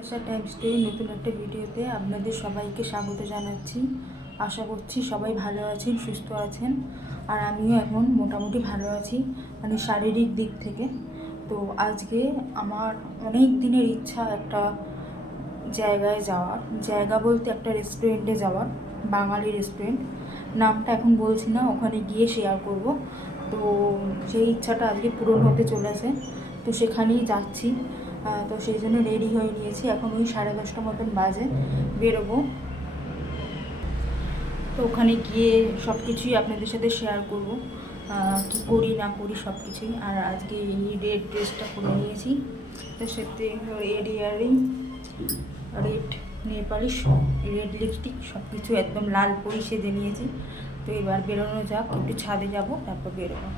আশা টাইমসে নতুন একটা ভিডিওতে আপনাদের সবাইকে স্বাগত জানাচ্ছি। আশা করছি সবাই ভালো আছেন, সুস্থ আছেন। আর আমিও এখন মোটামুটি ভালো আছি, মানে শারীরিক দিক থেকে। তো আজকে আমার অনেক দিনের ইচ্ছা একটা জায়গায় যাওয়ার, জায়গা বলতে একটা রেস্টুরেন্টে যাওয়ার, বাঙালি রেস্টুরেন্ট। নামটা এখন বলছি না, ওখানে গিয়ে শেয়ার করব। তো সেই ইচ্ছাটা আজকে পূরণ হতে চলেছে, তো সেখানেই যাচ্ছি। তো সেই জন্য রেডি হয়ে নিয়েছি, এখন ওই 10:30 মতন বাজে, বেরোবো। তো ওখানে গিয়ে সব কিছুই আপনাদের সাথে শেয়ার করব, কী করি না করি সব কিছুই। আর আজকে এই রেড ড্রেসটা পরে নিয়েছি, তার সাথে red earring, red nail polish, red lipstick, সব কিছু একদম লাল পরি সেজে নিয়েছি। তো এবার বেরোনো যাক, একটু ছাদে যাব, তারপর বেরোবো।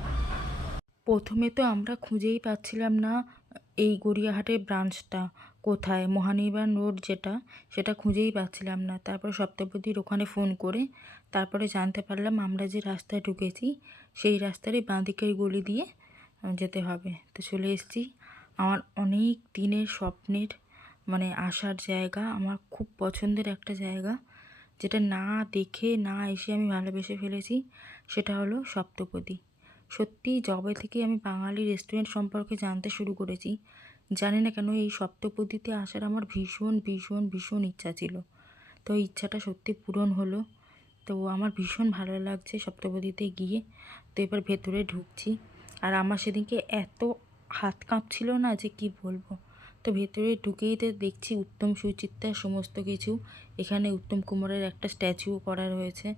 প্রথমে তো আমরা খুঁজেই পাচ্ছিলাম না এই গড়িয়াহাটের ব্রাঞ্চটা কোথায়, মহানির্বাণ রোড যেটা, সেটা খুঁজেই পাচ্ছিলাম না। তারপর সপ্তপদীর ওখানে ফোন করে তারপরে জানতে পারলাম আমরা যে রাস্তায় ঢুকেছি সেই রাস্তারই বাঁ দিকের গলি দিয়ে যেতে হবে। তো চলে এসেছি, আমার অনেক দিনের স্বপ্নের মানে আসার জায়গা, আমার খুব পছন্দের একটা জায়গা, যেটা না দেখে না এসে আমি ভালোবেসে ফেলেছি। সেটা হলো সপ্তপদী। সত্যি যবে থেকে আমি বাঙালি রেস্টুরেন্ট সম্পর্কে জানতে শুরু করেছি, জানি না কেন এই সপ্তপদীতে আসার আমার ভীষণ ভীষণ ভীষণ ইচ্ছা ছিল। তো ইচ্ছাটা সত্যি পূরণ হলো। তো আমার ভীষণ ভালো লাগছে সপ্তপদীতে গিয়ে। তো এবার ভেতরে ঢুকছি, আর আমার সেদিনকে এত হাত কাঁপছিল না যে কি বলবো। তো ভেতরে ঢুকেই তো দেখছি উত্তম সুচিত্রার সমস্ত কিছু। এখানে উত্তম কুমারের একটা স্ট্যাচুও করা রয়েছে।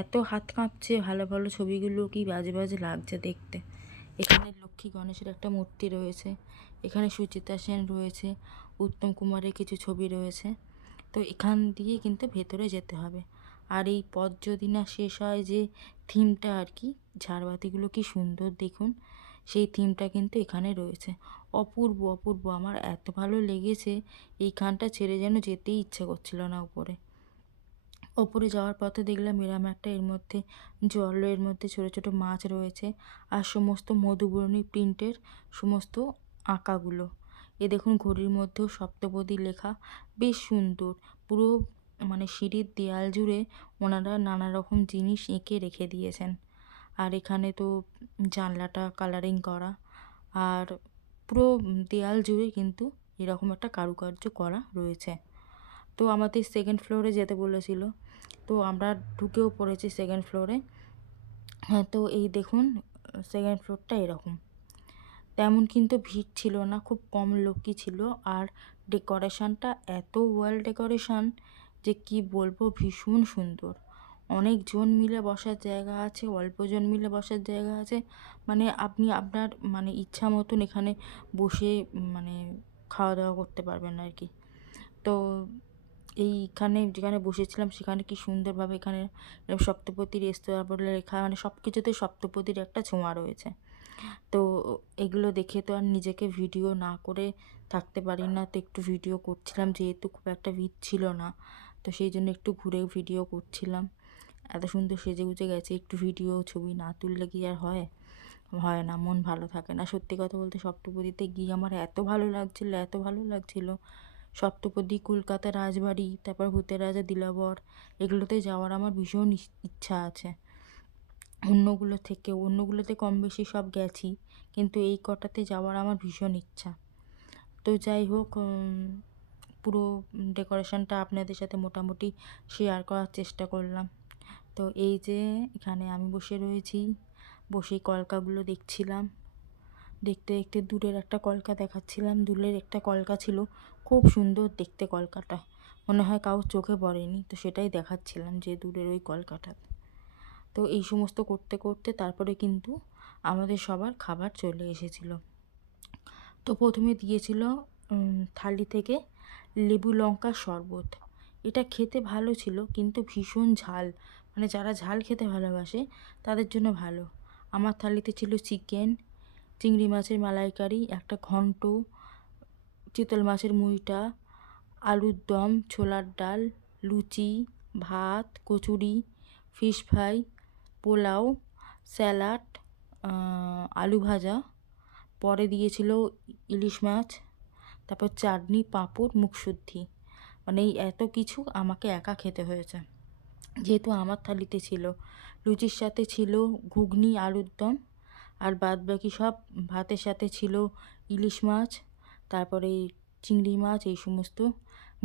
এত হাত কাঁপছে, ভালো ভালো ছবিগুলো কি বাজে বাজে লাগছে দেখতে। এখানে লক্ষ্মী গণেশের একটা মূর্তি রয়েছে, এখানে সুচিত্রা সেন রয়েছে, উত্তম কুমারের কিছু ছবি রয়েছে। তো এখান দিয়ে কিন্তু ভেতরে যেতে হবে। আর এই পথ যদি না শেষ হয়, যে থিমটা আর কি, ঝাড়বাতিগুলো কি সুন্দর দেখুন, সেই থিমটা কিন্তু এখানে রয়েছে। অপূর্ব অপূর্ব, আমার এত ভালো লেগেছে, এইখানটা ছেড়ে যেন যেতেই ইচ্ছে করছিল না উপরে। ওপরে যাওয়ার পথে দেখলাম এরম একটা, এর মধ্যে জলের মধ্যে ছোটো ছোটো মাছ রয়েছে, আর সমস্ত মধুবর্ণী প্রিন্টের সমস্ত আঁকাগুলো। এ দেখুন ঘড়ির মধ্যেও সপ্তপদী লেখা, বেশ সুন্দর। পুরো মানে সিঁড়ির দেয়াল জুড়ে ওনারা নানা রকম জিনিস এঁকে রেখে দিয়েছেন। আর এখানে তো জানলাটা কালারিং করা, আর পুরো দেয়াল জুড়ে কিন্তু এরকম একটা কারুকার্য করা রয়েছে। তো আমাদের সেকেন্ড ফ্লোরে যেতে বলেছিল, তো আমরা ঢুকেও পড়েছি সেকেন্ড ফ্লোরে। হ্যাঁ, তো এই দেখুন সেকেন্ড ফ্লোরটা এরকম। তেমন কিন্তু ভিড় ছিল না, খুব কম লোকই ছিল। আর ডেকোরেশনটা এত ওয়েল ডেকোরেশন যে কি বলবো, ভীষণ সুন্দর। অনেকজন মিলে বসার জায়গা আছে, অল্পজন মিলে বসার জায়গা আছে, মানে আপনি আপনার মানে ইচ্ছা মতন এখানে বসে মানে খাওয়া দাওয়া করতে পারবেন আর কি। তো এইখানে যেখানে বসেছিলাম সেখানে কি সুন্দরভাবে এখানে সপ্তপদী রেস্তোরাঁ বলে লেখা, মানে সব কিছুতে সপ্তপদীর একটা ছোঁয়া রয়েছে। তো এগুলো দেখে তো আর নিজেকে ভিডিও না করে থাকতে পারি না, তো একটু ভিডিও করছিলাম, যেহেতু খুব একটা ভিড় ছিল না, তো সেই জন্য একটু ঘুরে ভিডিও করছিলাম। এত সুন্দর সেজে গুজে গেছে, একটু ভিডিও ছবি না তুললে কি আর হয়, হয় না, মন ভালো থাকে না। সত্যি কথা বলতে সপ্তপদীতে গিয়ে আমার এত ভালো লাগছিল, এত ভালো লাগছিল। সপ্তপদী, কলকাতা রাজবাড়ি, তারপর ভূতের রাজা দিলাবর, এগুলোতে যাওয়ার আমার ভীষণ ইচ্ছা আছে। অন্যগুলোতে কম বেশি সব গেছি, কিন্তু এই কটাতে যাওয়ার আমার ভীষণ ইচ্ছা। তো যাই হোক, পুরো ডেকোরেশনটা আপনাদের সাথে মোটামুটি শেয়ার করার চেষ্টা করলাম। তো এই যে এখানে আমি বসে রয়েছি, বসে কলকাগুলো দেখছিলাম। দেখতে দেখতে দূরের একটা কলকা দেখাচ্ছিলাম, দূরের একটা কলকা ছিল, খুব সুন্দর দেখতে কলকাটা, মনে হয় কারোর চোখে পড়েনি, তো সেটাই দেখাচ্ছিলাম যে দূরের ওই কলকাটা। তো এই সমস্ত করতে করতে তারপরে কিন্তু আমাদের সবার খাবার চলে এসেছিল। তো প্রথমে দিয়েছিল থালি থেকে লেবু লঙ্কার শরবত। এটা খেতে ভালো ছিল, কিন্তু ভীষণ ঝাল, মানে যারা ঝাল খেতে ভালোবাসে তাদের জন্য ভালো। আমার থালিতে ছিল চিকেন, চিংড়ি মাছের মালাইকারি, একটা ঘন্ট, চিতল মাছের মুইটা, আলুর দম, ছোলার ডাল, লুচি, ভাত, kachori, fish fry, pulao, salad, আলু ভাজা, পরে দিয়েছিল ইলিশ মাছ, তারপর চাটনি, পাঁপড়, মুখশুদ্ধি, মানে এই এত কিছু আমাকে একা খেতে হয়েছে, যেহেতু আমার থালিতে ছিল। লুচির সাথে ছিল ঘুগনি, আলুর দম, আর বাদ বাকি সব ভাতের সাথে ছিল ইলিশ মাছ, তারপরে চিংড়ি মাছ, এই সমস্ত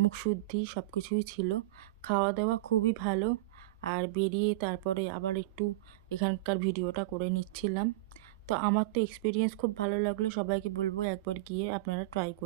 মুখশুদ্ধি সব কিছুই ছিল। খাওয়া দাওয়া খুবই ভালো। আর বেরিয়ে তারপরে আবার একটু এখানকার ভিডিওটা করে নিচ্ছিলাম। তো আমার তো এক্সপিরিয়েন্স খুব ভালো লাগলো, সবাইকে বলবো একবার গিয়ে আপনারা ট্রাই করুন।